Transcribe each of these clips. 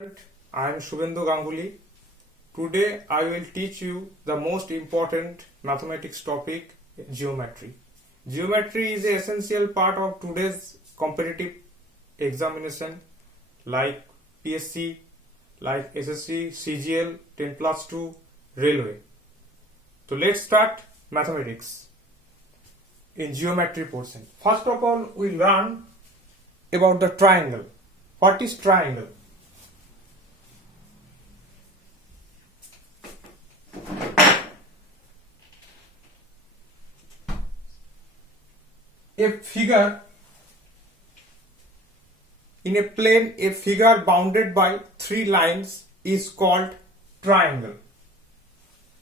I am Shubhendu Ganguly. Today I will teach you the most important mathematics topic, geometry. Geometry is an essential part of today's competitive examination like PSC, like SSC, CGL, 10+2, railway. So let's start mathematics in geometry portion. First of all, we learn about the triangle. What is triangle? A figure in a plane, a figure bounded by three lines is called triangle.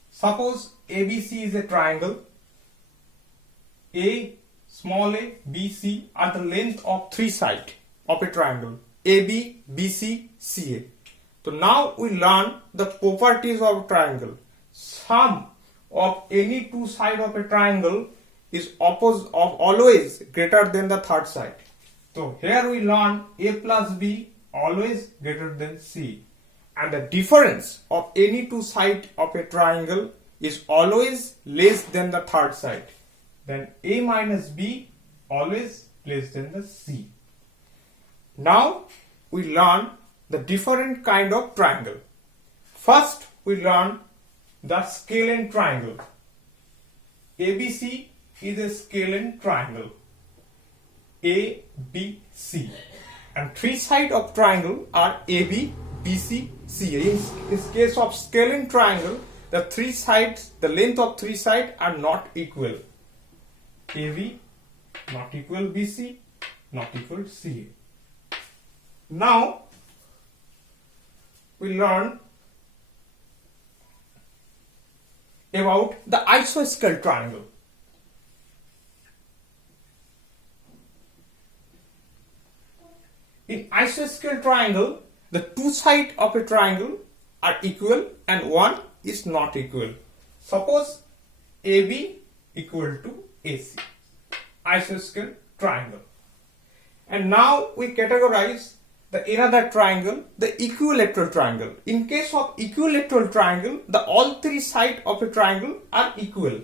Suppose ABC is a triangle. A, small a, B, C are the length of three sides of a triangle. AB, BC, CA. So now we learn the properties of a triangle. Sum of any two sides of a triangle is always greater than the third side. So here we learn A plus B always greater than C, and the difference of any two sides of a triangle is always less than the third side. Then A minus B always less than the C. Now we learn the different kind of triangle. First we learn the scalene triangle. ABC is a scalene triangle, A, B, C, and three sides of triangle are AB, BC, CA. In this case of scalene triangle, the three sides, the length of three sides are not equal. AB not equal BC, not equal CA. Now we learn about the isosceles triangle. In isosceles triangle, the two sides of a triangle are equal and one is not equal. Suppose AB equal to AC, isosceles triangle. And now we categorize the another triangle, the equilateral triangle. In case of equilateral triangle, the all three sides of a triangle are equal.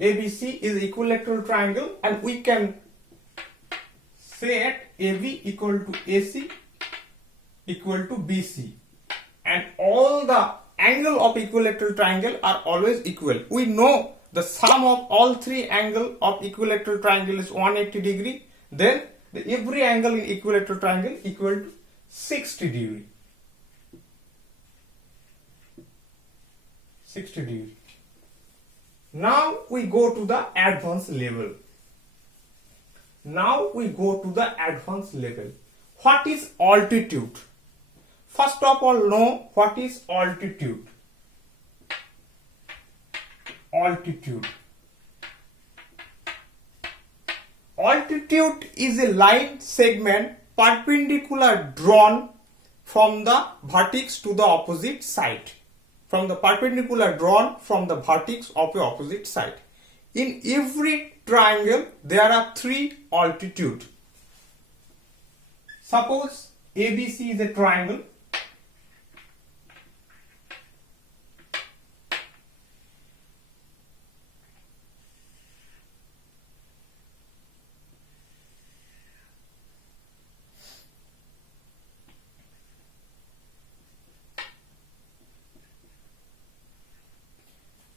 ABC is equilateral triangle, and we can say at AB equal to AC equal to BC, and all the angle of equilateral triangle are always equal. We know the sum of all three angle of equilateral triangle is 180 degree. Then every angle in equilateral triangle equal to 60 degree. 60 degree. Now we go to the advanced level. What is altitude? First of all, know what is altitude. Altitude is a line segment perpendicular drawn from the vertex to the opposite side. From the perpendicular drawn from the vertex of the opposite side. In every triangle there are three altitude. Suppose ABC is a triangle.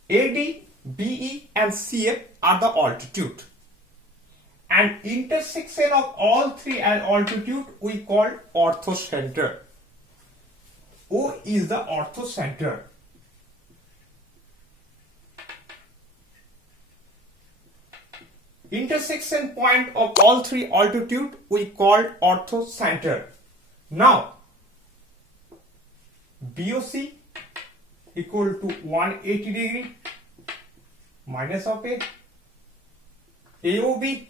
AD, BE and CF are the altitude, and intersection of all three altitude we call orthocenter. O is the orthocenter. Intersection point of all three altitude we call orthocenter. Now BOC equal to 180 degree minus of A. AOB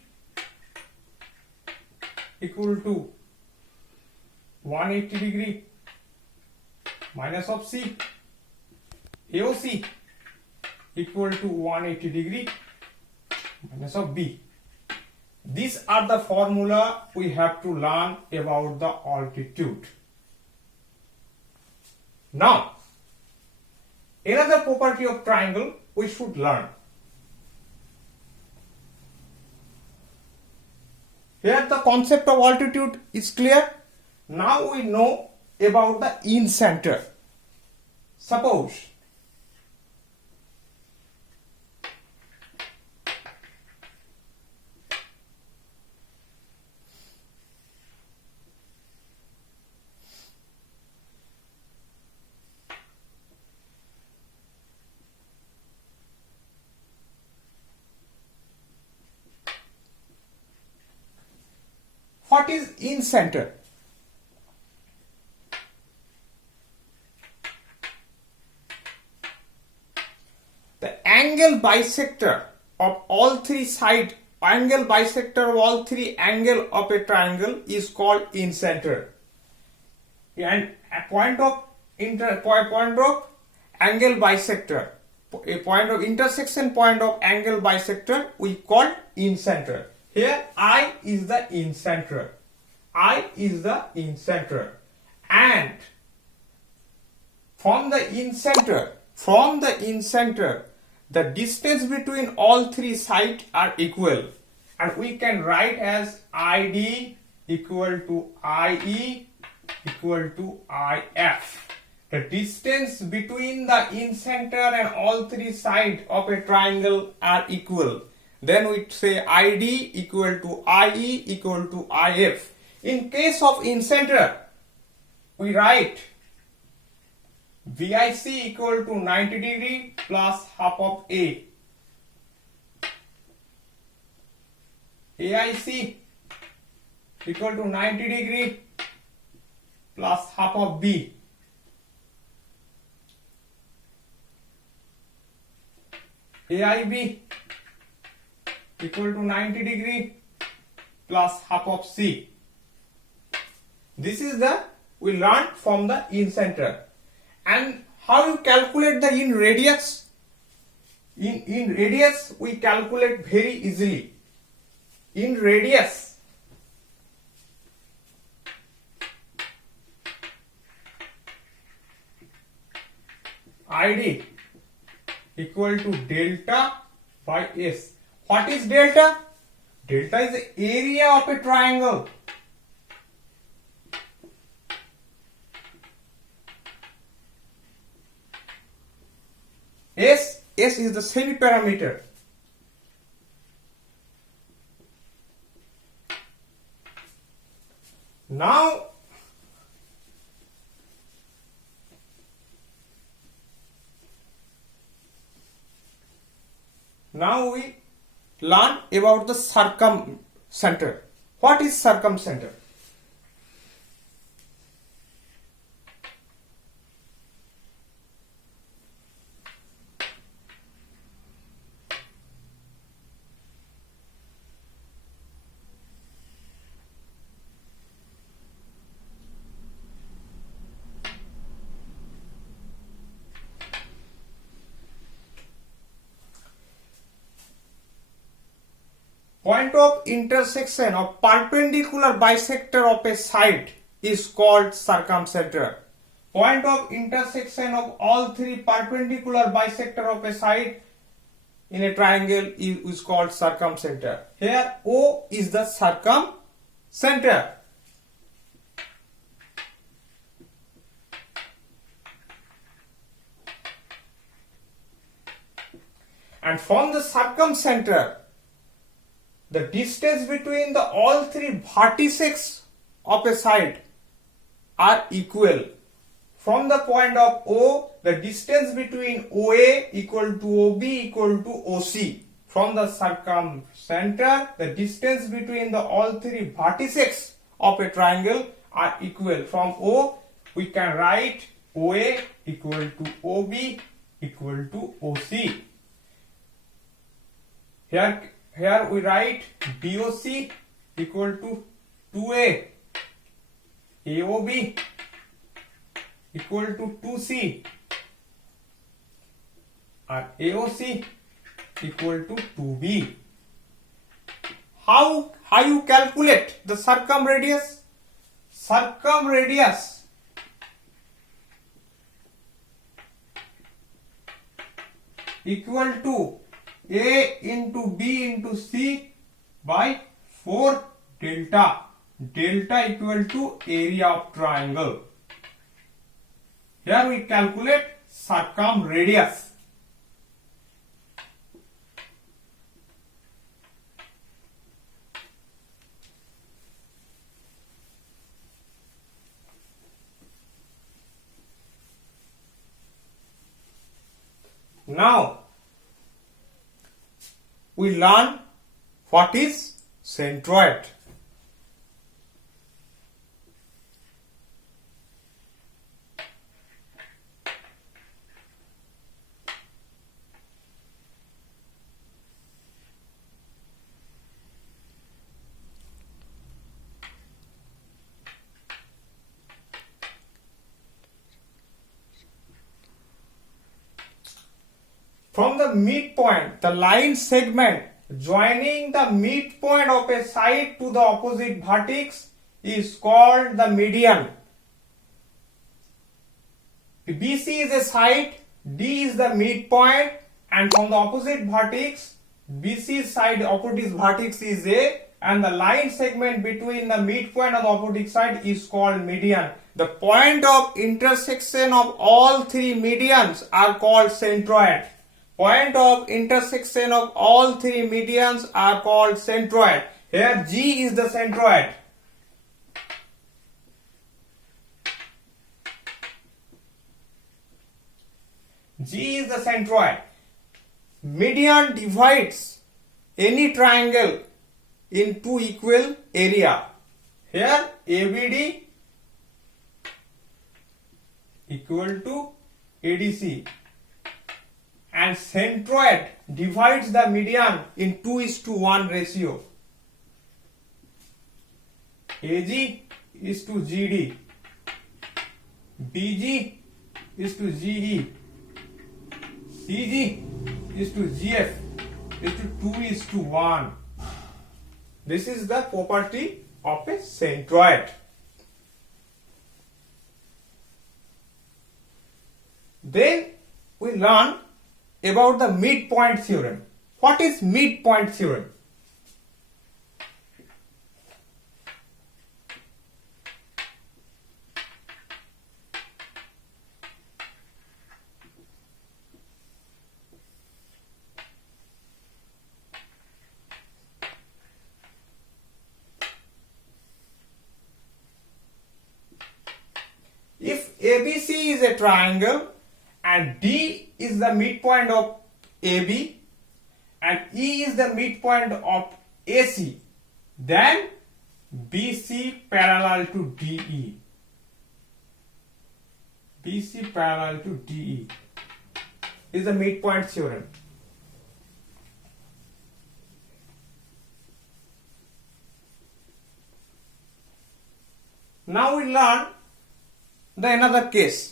equal to 180 degree minus of C. AOC equal to 180 degree minus of B. These are the formula we have to learn about the altitude. Now, another property of triangle we should learn. Here the concept of altitude is clear. Now we know about the in-center. Suppose what is in-center? The angle bisector of all three sides, angle bisector of all three angles of a triangle is called in-center. And a point of angle bisector, a point of intersection point of angle bisector we call in-center. Here I is the in-center. I is the in-center. And from the in-center, the distance between all three sides are equal. And we can write as ID equal to IE equal to IF. The distance between the in-center and all three sides of a triangle are equal. Then we say ID equal to IE equal to IF. In case of in-center, we write VIC equal to 90 degree plus half of A. AIC equal to 90 degree plus half of B. AIB equal to 90 degree plus half of C. This is the we learned from the in-center. And how you calculate the in radius? In radius we calculate very easily. In radius, ID equal to delta by S. What is delta? Delta is the area of a triangle. S is the semi-parameter. Now we learn about the circumcenter. What is circumcenter? Point of intersection of perpendicular bisector of a side is called circumcenter. Point of intersection of all three perpendicular bisector of a side in a triangle is called circumcenter. Here O is the circumcenter. And from the circumcenter, the distance between the all three vertices of a side are equal. From the point of O, the distance between OA equal to OB equal to OC. From the circumcenter, the distance between the all three vertices of a triangle are equal. From O, we can write OA equal to OB equal to OC. Here we write BOC equal to 2A, AOB equal to 2C, and AOC equal to 2B. How you calculate the circumradius? Circumradius equal to A into B into C by 4 delta. Delta equal to area of triangle. Here we calculate circumradius. Now we learn what is centroid. From the midpoint, the line segment joining the midpoint of a side to the opposite vertex is called the median. BC is a side, D is the midpoint, and from the opposite vertex, BC side opposite vertex is A, and the line segment between the midpoint and the opposite side is called median. The point of intersection of all three medians are called centroid. Point of intersection of all three medians are called centroid. Here G is the centroid. G is the centroid. Median divides any triangle in two equal area. Here ABD equal to ADC. And centroid divides the median in 2:1 ratio. AG is to GD, BG is to GE, CG is to GF is to 2:1. This is the property of a centroid. Then we learn about the midpoint theorem. What is midpoint theorem? If ABC is a triangle and D is the midpoint of AB and E is the midpoint of AC, then BC parallel to DE. BC parallel to DE is the midpoint theorem. Now we learn the another case.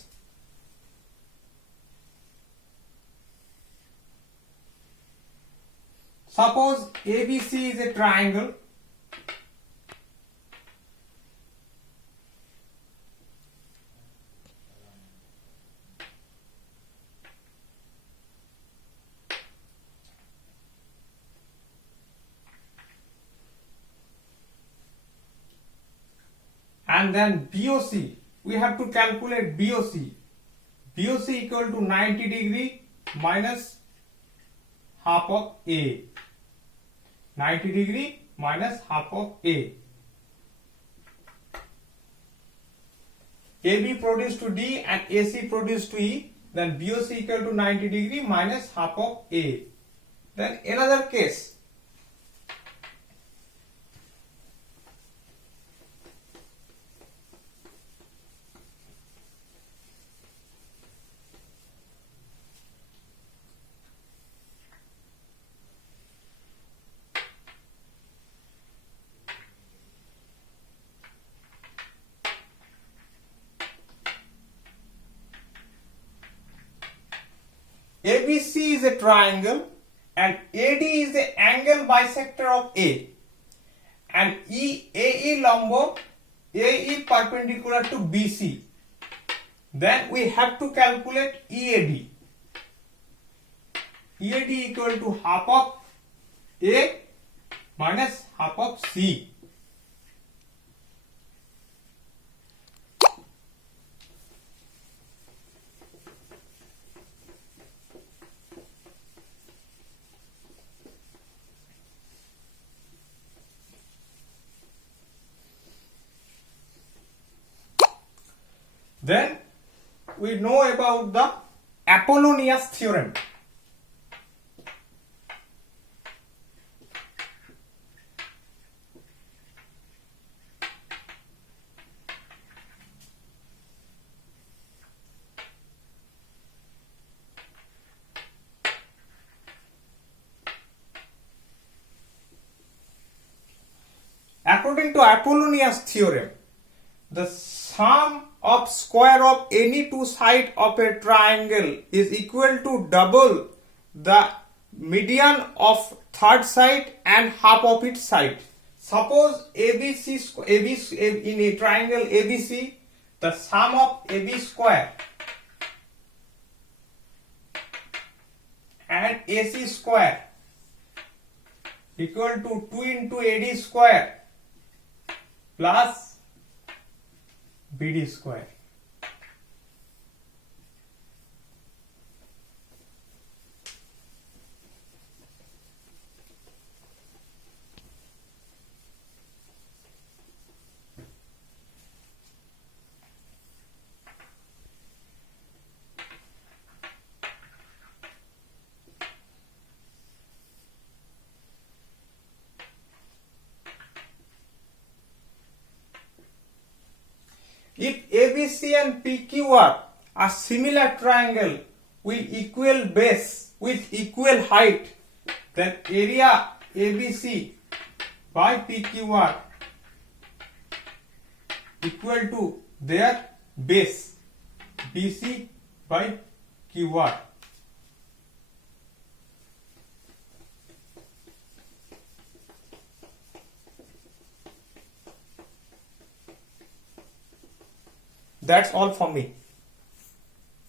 Suppose ABC is a triangle and then BOC, we have to calculate BOC. BOC equal to 90 degree minus half of A. 90 degree minus half of A. AB produced to D and AC produced to E, then BOC equal to 90 degree minus half of A. Then another case. ABC is a triangle and AD is the angle bisector of A, and AE lombo, AE perpendicular to BC. Then we have to calculate EAD. EAD equal to half of A minus half of C. Then we know about the Apollonius theorem. According to Apollonius theorem, the sum of square of any two sides of a triangle is equal to double the median of third side and half of its side. Suppose ABC in a triangle ABC, the sum of AB square and AC square equal to 2 into AD square plus BD square. If ABC and PQR are similar triangle with equal base with equal height, then area ABC by PQR equal to their base BC by QR. That's all for me.